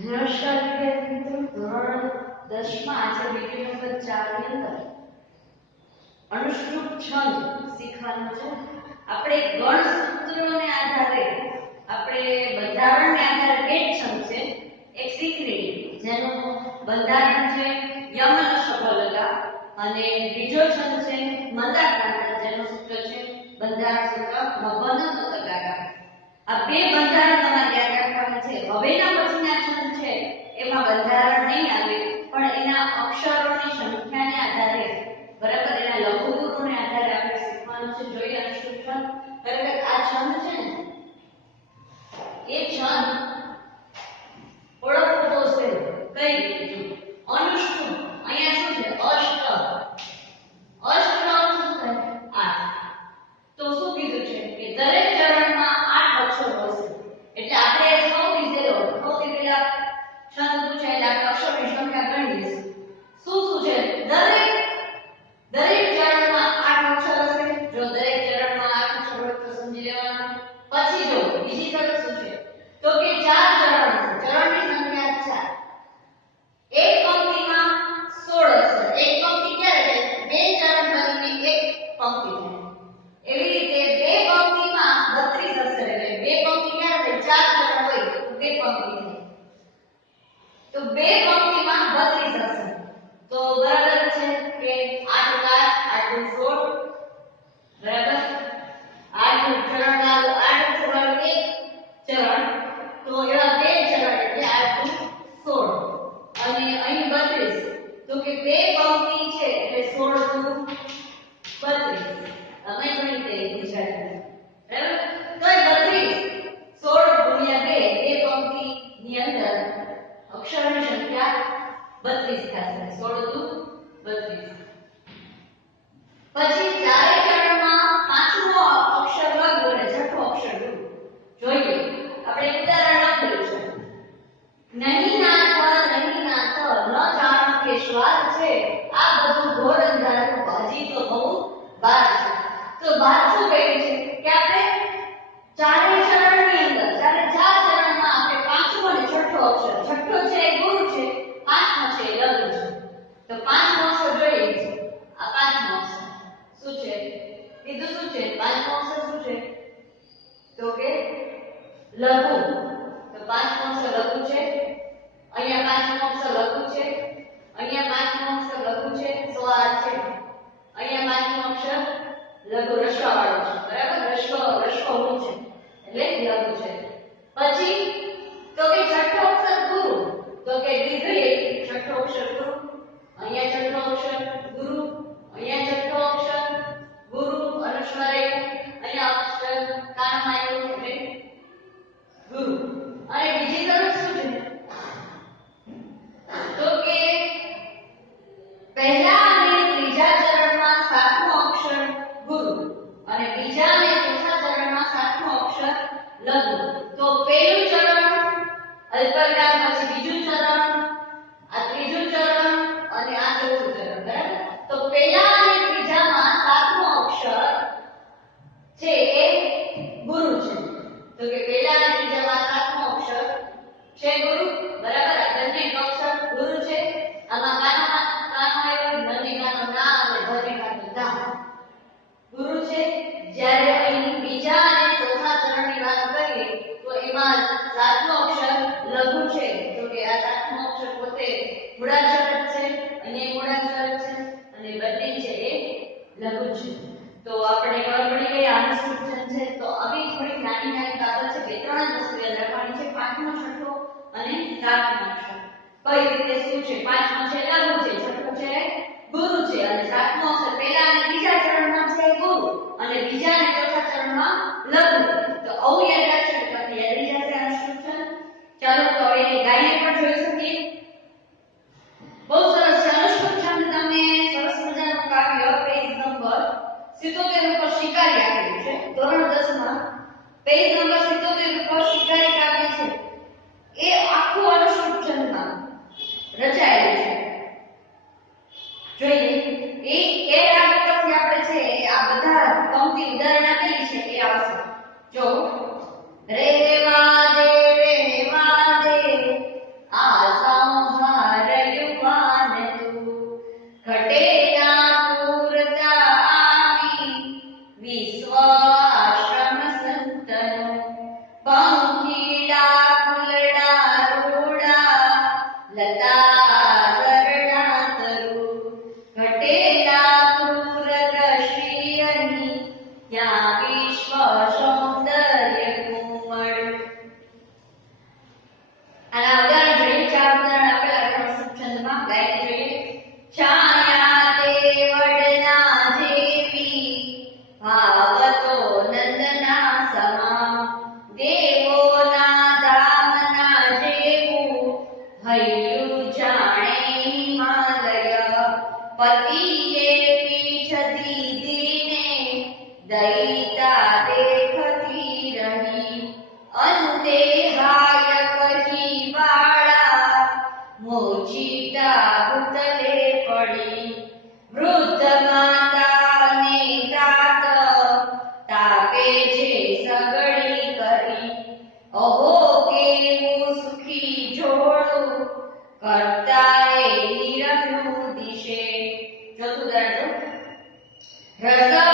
નમસ્કાર વિદ્યાર્થી મિત્રો, ધોરણ 10 માં આજે વિડિયો નંબર 4 ની અંદર અનુશ્રુત છંદ શીખવાનું છે. આપણે ગણ સૂત્રોને આધારે આપણે બંધારણને આધારે બે છંદ છે એક શીખી જેનું બંધારણ છે યમન શબલગા અને બીજો છંદ છે મંદાકાંડ જેનું સૂત્ર છે બંધારણ સૂત્ર મબન તગાગા. આ બે બંધારણ તમારે યાદ રાખવાના છે. હવેના પછીના છંદ છે એમાં બંધારણ નહીં આવે પણ એના અક્ષરોની સંખ્યાને આધારે બરાબર એના લઘુગુરુને આધારે આપણે શીખવાનું છે. જોઈએ અનુશ્રુત છંદ. બરાબર આ છંદ છે ને એ છંદ ઓળખવો છે કઈ રીતે જો અનુશ્રુત અહીંયા શું છે અષ્ટ અષ્ટ શું થાય 8 તો શું કીધું છે કે દરેક ચરણમાં 8 અક્ષરો હશે. એટલે આપણે સૌથી પહેલા છંદ પૂછાય એટલે આપણે અક્ષરોની સંખ્યા ગણી લઈશું. શું છે દરેક ચરણમાં 8 અક્ષર હશે. જો દરેક ચરણમાં 8 અક્ષર હોય તો સમજી લેવાનું. પછી જો બીજી તરફ શું છે તો કે 4 ચરણ છે. ચરણની સંખ્યા 4. એક પંક્તિમાં 16 અક્ષર. એક પંક્તિ ક્યારે થાય બે ચરણ ભરીને એક પંક્તિ થાય. એવી રીતે બે પંક્તિમાં 32 અક્ષર. એટલે બે પંક્તિ ક્યારે થાય 4 ચરણ હોય તો બે પંક્તિ થાય. તો બે પંક્તિમાં 32 અક્ષર. તો બરાબર છે કે 8 8 16 બરાબર 8 ચરણ વાળું 8 અક્ષર વાળું એક ચરણ. તો એવા બે ચરણ એટલે 8 16 અને અહીં 32 તો કે બે પંક્તિ છે એટલે 16 32 તમે ગણી તે ગુજરાતી બરાબર. તો 32 16 ગુણ્યા 2 બે પંક્તિ ની અંદર અક્ષરની સંખ્યા 32 થશે. 16 દુ 32. પછી ચારે ચરણમાં પાંચમો અક્ષર લઘુ અને છઠ્ઠો અક્ષર ગુરુ. જોઈએ આપણે ઉદાહરણ લખેલું છે નહીં નાથ ન જાણ કે સ્વાદ છે આ બધું ઘોર અંધારું હજી તો બહુ બાર છે. તો બાર શું કહ્યું છે કે આપણે ચારે ચરણની અંદર ચારે ચાર ચરણમાં આપણે પાંચમો અને છઠ્ઠો અક્ષર છઠ્ઠો છે એ ગુરુ છે પાંચમો છે એ લઘુ છે. તો પાંચમો અક્ષર જોઈએ છે આ પાંચમો અક્ષર શું છે કીધું શું છે પાંચમો અક્ષર શું છે તો કે લઘુ. તો પાંચમો અક્ષર લઘુ છે. અહીંયા પાંચમો અક્ષર લઘુ છે. અહીંયા પાંચમો અક્ષર લઘુ છે સ્વાદ છે. અહીંયા પાંચમો અક્ષર લઘુ રસ્વા વાળો છે બરાબર. રસ્વ હું છે એટલે લઘુ છે. પછી તો કે છઠ્ઠો અક્ષર ગુરુ તો કે દીર્ઘ છઠ્ઠો અક્ષર ગુરુ. અહીંયા છઠ્ઠો અક્ષર ગુરુ. અહીંયા છઠ્ઠો અક્ષર ગુરુ અનુસ્વાર અહીંયા અક્ષર કાનમાં આવ્યું એટલે ગુરુ. અને બીજી તરફ શું છે તો કે પહેલા અને ત્રીજા ચરણમાં સાતમો અક્ષર ગુરુ અને બીજા અને ચોથા ચરણમાં સાતમો અક્ષર લઘુ. તો પહેલું ચરણ અલ્પવિરામ પછી બીજું ચરણ આ ત્રીજું ચરણ અને આ ચોથું ચરણ બરાબર. તો પહેલા અને ત્રીજામાં સાતમો અક્ષર છે એ ગુરુ છે. તો કે પહેલા અને ત્રીજામાં સાતમો અક્ષર છે ગુરુ બરાબર. આ બંને અક્ષર ગુરુ છે. આમાં કાનો આવ્યો નની કાનો ના અને ધની કાનો દા ગુરુ છે. જ્યારે અહીં બીજા અને ચોથા ચરણની વાત કરીએ તો એમાં સાતમો અક્ષર લઘુ છે. તો કે આ સાતમો અક્ષર પોતે મૂળાક્ષર છે અને મૂળાક્ષર છે અને બંને છે એ લઘુ છે. તો આપણે ખબર પડી ગઈ અનુશ્રુત છંદ છે. તો આવી થોડી નાની બાબત છે. બે ત્રણ વસ્તુ યાદ રાખવાની છે. પાંચમો છઠ્ઠો અને સાતમો અક્ષર કઈ રીતે શું છે. પાંચમો છે લઘુ છે. છઠ્ઠો છે ગુરુ છે અને સાતમો અક્ષર પહેલા અને ત્રીજા ચરણમાં છે ગુરુ અને બીજા અને ચોથા ચરણમાં લઘુ. તો આવું યાદ રાખશો તો તમને યાદ રહી જશે અનુશ્રુત છંદ. ચાલો તો હવે એની ગાયને પણ જોઈ શકીએ. બહુ સરસ છે અનુશ્રુત છંદ. તમે સરસ મજાનું કાવ્ય પેજ નંબર 77 ઉપર સ્વીકારી આપેલું છે. ધોરણ 10 માં પેજ નંબર 77 ઉપર સ્વીકારી કાવ્ય છે એ આખું અનુશ્રુત છંદમાં રચાયેલું છે. જોઈએ એ રાગ પરથી આપણે છે આ બધા પંક્તિ ઉદાહરણ આપેલી છે એ આવશે. જો રેવા દે ત્યાં વિશ્વ સૌંદર્ય કુમળ. આના ઉદાહરણ જોઈએ. ચાર ઉદાહરણ આપેલા છે છંદમાં, ગાઈને જોઈએ. છાયા તે વડના જેવી, ભાવતો નંદના સમા, દેવોના ધામના જેવું, હૈયું જાણે હિમાલય. પતિએ પીઠ દીધીને, દયિતા દેખતી રહી, અંતે હાય કહી વાળા, મૂર્છિતા ભૂતલે પડી. વૃદ્ધ માતાને તાત, તાપે છે સગડી કરી, અહો કેવું સુખી જોડું, કરતાએ નિરખનું દિશે. ચોથું ઉદાહરણ જો. રસ